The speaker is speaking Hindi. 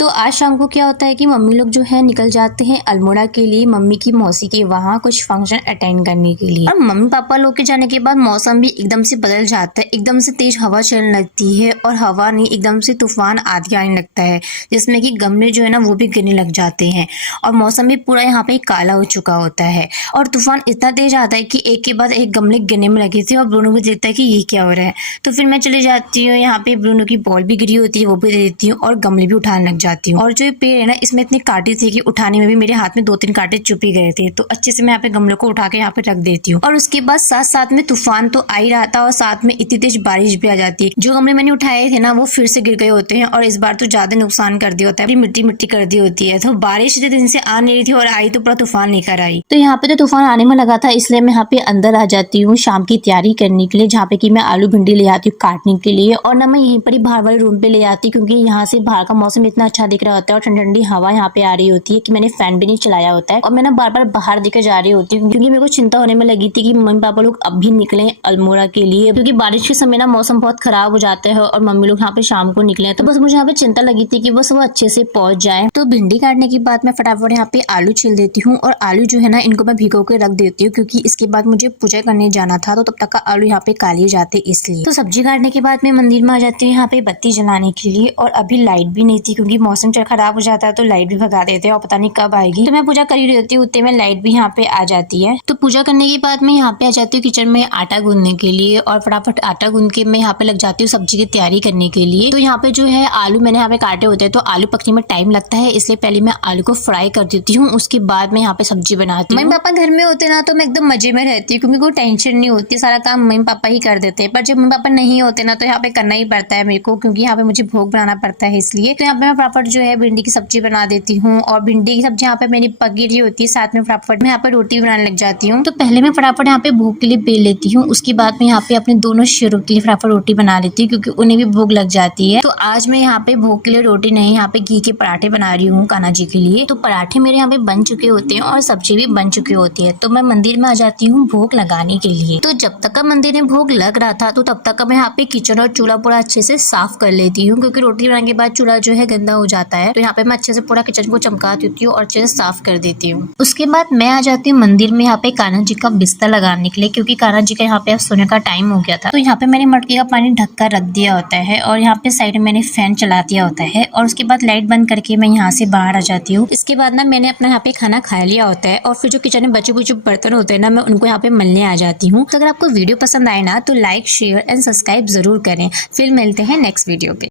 तो आज शाम को क्या होता है कि मम्मी लोग जो है निकल जाते हैं अल्मोड़ा के लिए, मम्मी की मौसी के वहाँ कुछ फंक्शन अटेंड करने के लिए। और मम्मी पापा लोग के जाने के बाद मौसम भी एकदम से बदल जाता है, एकदम से तेज हवा चलने लगती है और हवा नहीं एकदम से तूफान आदि आने लगता है, जिसमें कि गमले जो है ना वो भी गिरने लग जाते हैं और मौसम भी पूरा यहाँ पे काला हो चुका होता है। और तूफान इतना तेज आता है कि एक के बाद एक गमले गिरने में लगे थे और ब्रूनो को देखता है कि ये क्या हो रहा है। तो फिर मैं चली जाती हूँ, यहाँ पे ब्रूनो की बॉल भी गिरी होती है वो भी दे देती हूँ और गमले भी उठाने लग जाती हूँ। और जो ये पेड़ है ना इसमें इतने कांटे थे कि उठाने में भी मेरे हाथ में 2-3 कांटे चुप ही गए थे। तो अच्छे से मैं यहाँ पे गमलों को उठा के यहाँ पे रख देती हूँ। और उसके बाद साथ साथ में तूफान तो आ ही रहा था और साथ में इतनी तेज बारिश भी आ जाती है। जो गमले मैंने उठाए थे ना वो फिर से गिर गए होते हैं और इस बार तो ज्यादा नुकसान कर दिया होता है, मिट्टी मिट्टी कर दी होती है। तो बारिश इतने दिन से आ नहीं रही थी और आई तो पूरा तूफान लेकर आई। तो यहाँ पे तो तूफान आने में लगा था, इसलिए मैं यहाँ पे अंदर आ जाती हूँ शाम की तैयारी करने के लिए, जहाँ पे कि मैं आलू भिंडी ले आती हूँ काटने के लिए। और ना मैं यहीं पर ही बाहर वाले रूम पे ले आती, क्योंकि यहाँ से बाहर का मौसम इतना अच्छा दिख रहा होता है और ठंडी ठंडी हवा यहाँ पे आ रही होती है कि मैंने फैन भी नहीं चलाया होता है। और मैं ना बार बार बाहर देकर जा रही होती हूँ, क्योंकि मेरे को चिंता होने में लगी थी कि मम्मी पापा लोग अब भी निकले अल्मोड़ा के लिए, क्योंकि बारिश के समय ना मौसम बहुत खराब हो जाता है और मम्मी लोग यहाँ पे शाम को निकले। तो बस मुझे यहाँ पे चिंता लगी थी कि बस वो अच्छे से पहुंच जाए। तो भिंडी काटने के बाद मैं फटाफट यहाँ पे आलू छील देती हूँ और आलू जो है ना इनको मैं भिगो के रख देती हूँ, क्योंकि इसके बाद मुझे पूजा करने जाना था तो तब तक का आलू यहाँ पे काले जाते इसलिए। तो सब्जी काटने के बाद मैं मंदिर में आ जाती हूँ यहाँ पे बत्ती जलाने के लिए। और अभी लाइट भी नहीं थी, क्योंकि मौसम खराब हो जाता है तो लाइट भी भगा देते हैं और पता नहीं कब आएगी। तो मैं पूजा कर ही रहती हूँ, उतने में लाइट भी यहाँ पे आ जाती है। तो पूजा करने के बाद मैं यहाँ पे आ जाती हूँ किचन में आटा गूंदने के लिए और फटाफट आटा गूंद के मैं यहाँ पे लग जाती हूँ सब्जी की तैयारी करने के लिए। तो यहाँ पे जो है आलू मैंने यहाँ पे काटे होते हैं, तो आलू पकने में टाइम लगता है, इसलिए पहले मैं आलू को फ्राई कर देती हूँ, उसके बाद मैं यहाँ पे सब्जी बनाती हूँ। मम्मी पापा घर में होते ना तो मैं एकदम मजे में रहती हूँ, क्योंकि कोई टेंशन नहीं होती, सारा काम मम्मी पापा ही कर देते हैं। पर जब मम्मी पापा नहीं होते ना तो यहाँ पे करना ही पड़ता है मेरे को, क्योंकि यहाँ पे मुझे भोग बनाना पड़ता है इसलिए। तो यहाँ पे मैं फटाफट जो है भिंडी की सब्जी बना देती हूँ और भिंडी की सब्जी यहाँ पे मेरी पक रही होती है, साथ में फटाफट मैं यहाँ पे रोटी बनाने लग जाती हूँ। तो पहले मैं फटाफट यहाँ पे भोग के लिए बेल लेती हूँ, उसके बाद मैं यहाँ पे अपने दोनों शेरों के लिए फटाफट रोटी बना लेती हूँ, क्योंकि उन्हें भी भोग लग जाती है। तो आज मैं यहाँ पे भोग के लिए रोटी नहीं, यहाँ पे घी के पराठे बना रही हूँ कान्हा जी के लिए। तो पराठे मेरे यहाँ पे बन चुके होते हैं और सब्जी भी बन चुकी होती है। तो मैं मंदिर में आ जाती हूँ भोग लगाने के लिए। तो जब तक का मंदिर में भोग लग रहा था तो तब तक का मैं यहाँ पे किचन और चूल्हा पूरा अच्छे से साफ कर लेती हूँ, क्योंकि रोटी बनाने के बाद चूल्हा जो है गंदा हो जाता है। तो यहाँ पे मैं अच्छे से पूरा किचन को चमका देती हूँ और अच्छे से साफ कर देती हूँ। उसके बाद मैं आ जाती हूँ मंदिर में यहाँ पे कान्हा जी का बिस्तर लगाने के लिए, क्योंकि कान्हा जी का यहाँ पे सोने का टाइम हो गया था। तो यहाँ पे मैंने मटके का पानी ढक कर रख दिया होता है और यहाँ पे साइड में मैंने फैन चला दिया होता है और उसके बाद लाइट बंद करके मैं यहाँ से बाहर आ जाती हूँ। इसके बाद ना मैंने अपना यहाँ पे खाना खा लिया होता है और फिर जो किचन में बचे कुछ बर्तन होते हैं ना मैं उनको यहाँ पे मलने आ जाती हूँ। तो अगर आपको वीडियो पसंद आए ना तो लाइक शेयर एंड सब्सक्राइब जरूर करें। फिर मिलते हैं नेक्स्ट वीडियो पे।